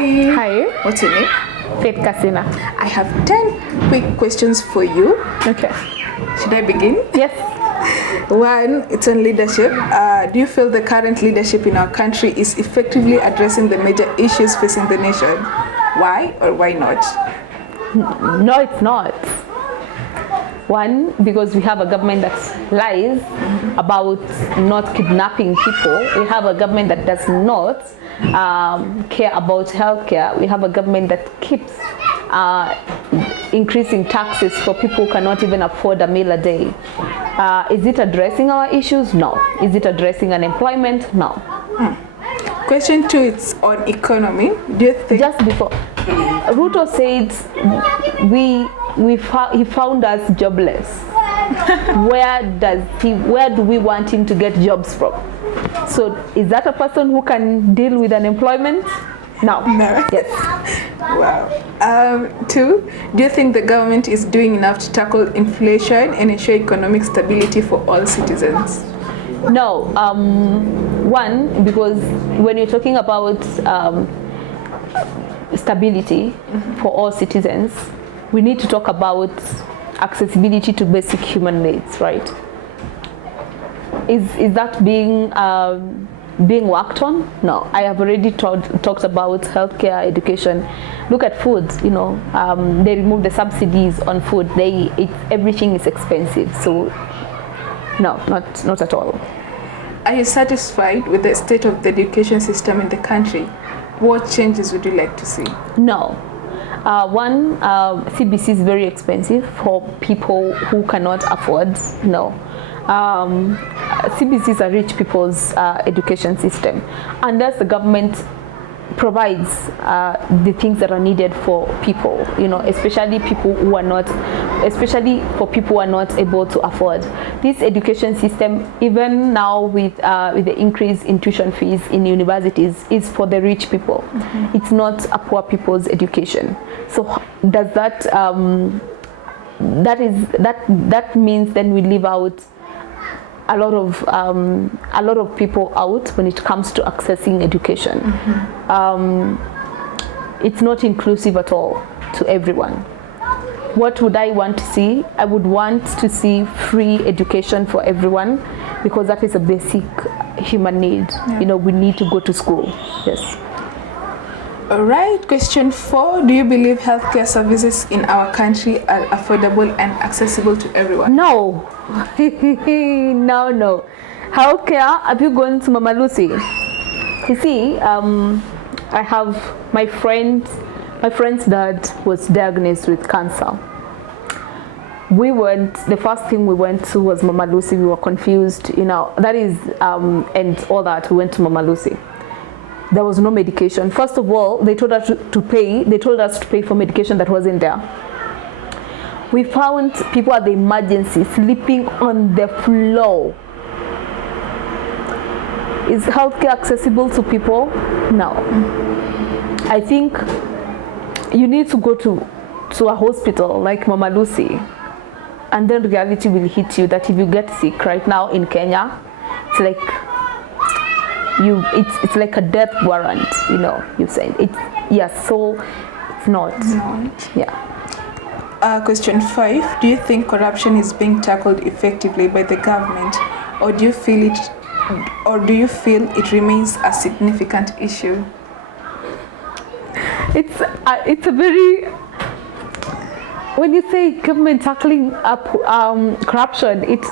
Hi. Hi. What's your name? Faith Kasina. I have 10 quick questions for you. Okay. Should I begin? Yes. One, it's on leadership. Do you feel the current leadership in our country is effectively addressing the major issues facing the nation? Why or why not? No, it's not. One, because we have a government that lies about not kidnapping people. We have a government that does not care about healthcare. We have a government that keeps increasing taxes for people who cannot even afford a meal a day. Is it addressing our issues? No. Is it addressing unemployment? No. Question 2, it's on economy. Do you think... Just before, Ruto said he found us jobless. Where do we want him to get jobs from? So is that a person who can deal with unemployment? No. No. Yes. Wow. 2, do you think the government is doing enough to tackle inflation and ensure economic stability for all citizens? No. One, because when you're talking about stability for all citizens, we need to talk about accessibility to basic human needs, right? Is that being worked on? No. I have already talked about healthcare, education. Look at food. You know, they remove the subsidies on food. Everything is expensive. So no, not at all. Are you satisfied with the state of the education system in the country? What changes would you like to see? No. One, CBC is very expensive for people who cannot afford. No. CBC is a rich people's education system. Unless the government provides the things that are needed for people, you know, especially for people who are not able to afford. This education system, even now with the increase in tuition fees in universities, is for the rich people. It's not a poor people's education. So does that that means then we leave out a lot of people out when it comes to accessing education. It's not inclusive at all to everyone. What would I want to see? I would want to see free education for everyone, because that is a basic human need. Yeah. You know, we need to go to school. Yes. All right. Question 4. Do you believe healthcare services in our country are affordable and accessible to everyone? No. No. Healthcare, have you gone to Mama Lucy? You see, I have my friend's dad was diagnosed with cancer. The first thing we went to was Mama Lucy. We were confused, you know, that is, and all that, we went to Mama Lucy. There was no medication. First of all, they told us to pay for medication that wasn't there. We found people at the emergency sleeping on the floor. Is healthcare accessible to people? No. I think you need to go to a hospital like Mama Lucy, and then reality will hit you that if you get sick right now in Kenya, it's like it's like a death warrant, you know, you said it. Yes, so it's not. Yeah. Question 5. Do you think corruption is being tackled effectively by the government, or do you feel it remains a significant issue? It's a very, when you say government tackling up corruption, it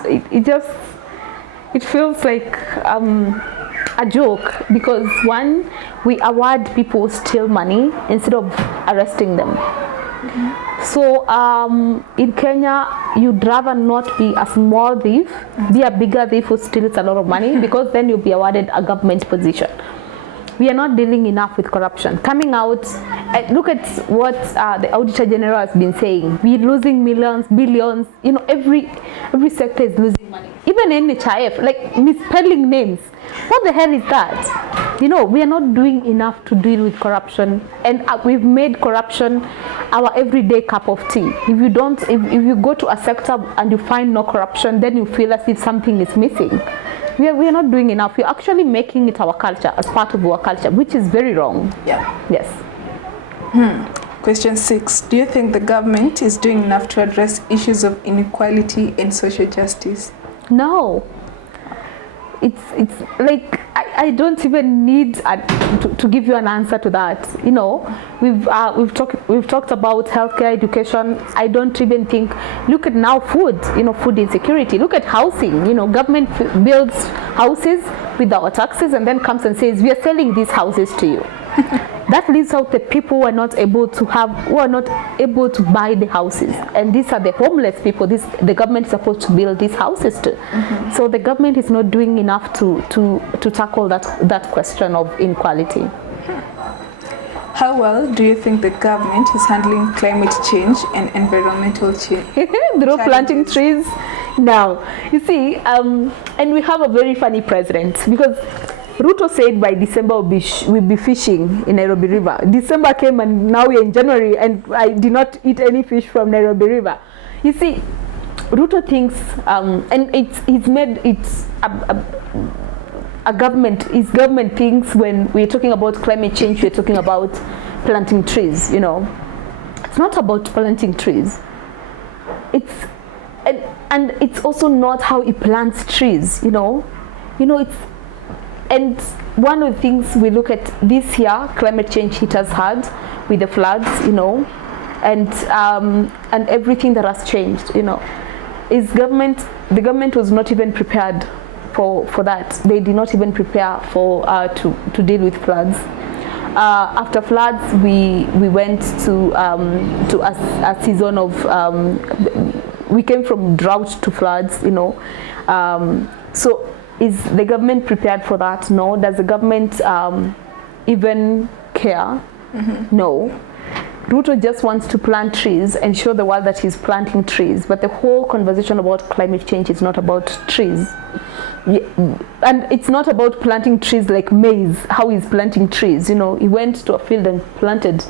feels like a joke, because one, we award people who steal money instead of arresting them. So in Kenya, you'd rather not be a small thief, be a bigger thief who steals a lot of money, because then you'll be awarded a government position. We are not dealing enough with corruption. Coming out, look at what the Auditor General has been saying. We're losing millions, billions. You know, every sector is losing money. Even NHIF, like misspelling names. What the hell is that? You know, we are not doing enough to deal with corruption, and we've made corruption our everyday cup of tea. If you go to a sector and you find no corruption, then you feel as if something is missing. We are not doing enough. We're actually making it our culture, as part of our culture, which is very wrong. Yeah. Yes. Question 6. Do you think the government is doing enough to address issues of inequality and social justice? No. It's like I don't even need to give you an answer to that. You know, we've talked about healthcare, education. I don't even think. Look at now food. You know, food insecurity. Look at housing. You know, government builds houses with our taxes and then comes and says we are selling these houses to you. That leaves out the people who are not able to buy the houses, and these are the homeless people. The government is supposed to build these houses to. So the government is not doing enough to tackle that question of inequality. How well do you think the government is handling climate change and environmental change? Through planting trees. Now, you see, and we have a very funny president, because Ruto said by December we'll be fishing in Nairobi River. December came and now we're in January and I did not eat any fish from Nairobi River. You see, Ruto thinks, and he's made it's a government. His government thinks when we're talking about climate change, we're talking about planting trees. You know, it's not about planting trees. And it's also not how he plants trees. You know, it's. And one of the things we look at this year, climate change hit us hard with the floods, you know, and everything that has changed, you know. The government was not even prepared for that. They did not even prepare for to deal with floods. After floods, we went to a season of we came from drought to floods, you know. So. Is the government prepared for that? No. Does the government even care? No. Ruto just wants to plant trees and show the world that he's planting trees. But the whole conversation about climate change is not about trees. And it's not about planting trees like maize, how he's planting trees. You know, he went to a field and planted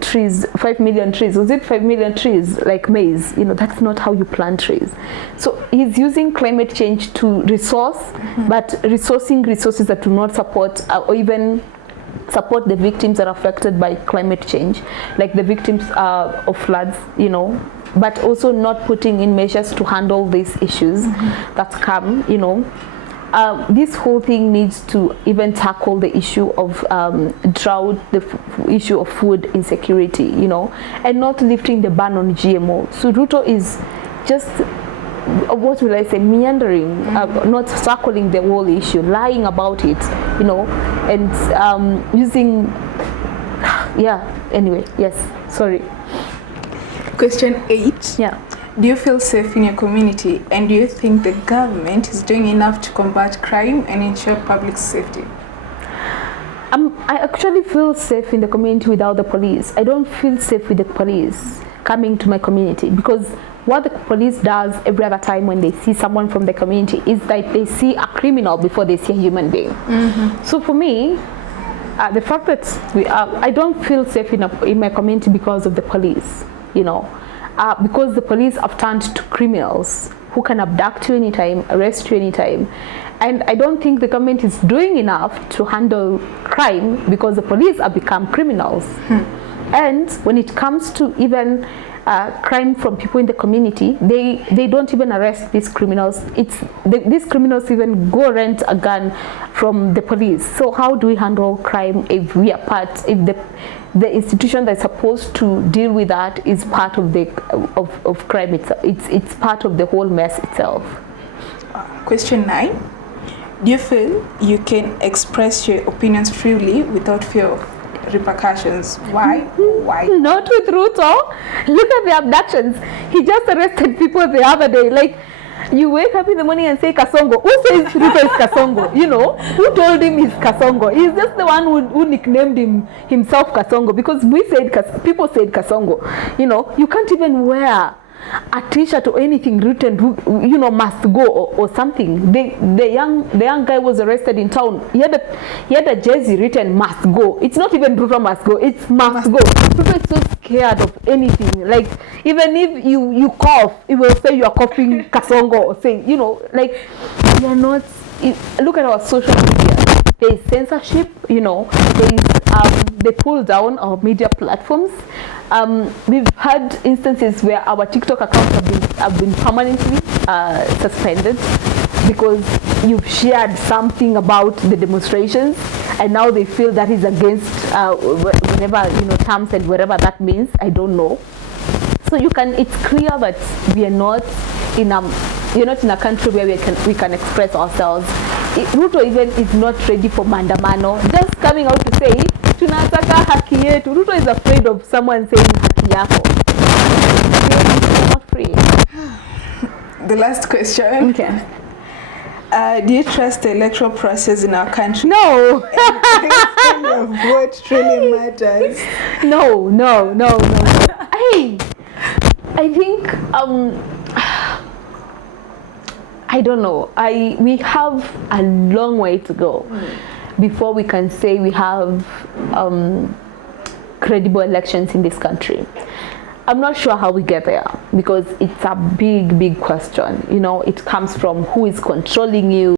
trees, 5 million trees. Was it 5 million trees like maize? You know, that's not how you plant trees. So he's using climate change to resource, but resourcing resources that do not support or even support the victims that are affected by climate change, like the victims of floods, you know, but also not putting in measures to handle these issues that come, you know. This whole thing needs to even tackle the issue of drought, the issue of food insecurity, you know, and not lifting the ban on GMO. So Ruto is just, what will I say, meandering, not tackling the whole issue, lying about it, you know, and using, yeah, anyway, yes, sorry. Question 8. Yeah. Do you feel safe in your community, and do you think the government is doing enough to combat crime and ensure public safety? I actually feel safe in the community without the police. I don't feel safe with the police coming to my community, because what the police does every other time when they see someone from the community is that they see a criminal before they see a human being. So for me, the fact that I don't feel safe in my community because of the police, you know. Because the police have turned to criminals who can abduct you anytime, arrest you anytime. And I don't think the government is doing enough to handle crime because the police have become criminals. And when it comes to even crime from people in the community, they don't even arrest these criminals. These criminals even go rent a gun from the police. So how do we handle crime if we are part, if the institution that's supposed to deal with that is part of the of crime itself? It's part of the whole mess itself. Question 9. Do you feel you can express your opinions freely without fear of repercussions? Why? Why? Not with Ruto. Look at the abductions. He just arrested people the other day. Like, you wake up in the morning and say Kasongo. Who says Ruto is Kasongo? You know, who told him he's Kasongo? He's just the one who nicknamed himself Kasongo, because people said Kasongo. You know, you can't even wear a t-shirt or anything written, you know, must go or something. The young guy was arrested in town. He had a jersey written must go. It's not even Ruto must go, it's must go. Ruto is so scared of anything. Like, even if you cough, it will say you are coughing Kasongo, or say, you know, like, you are not. Look at our social media. There is censorship, you know, there is they pull down our media platforms. We've had instances where our TikTok accounts have been permanently suspended because you've shared something about the demonstrations, and now they feel that is against whatever terms and whatever that means. I don't know. So it's clear that we are not in a country where we can express ourselves. Ruto even is not ready for maandamano. Just coming out to say tunataka haki yetu. Ruto is afraid of someone saying haki yako. He's not free. The last question. Okay. Do you trust the electoral process in our country? No. Kind of what really matters. No. I think I don't know. We have a long way to go before we can say we have credible elections in this country. I'm not sure how we get there because it's a big question. It comes from who is controlling you.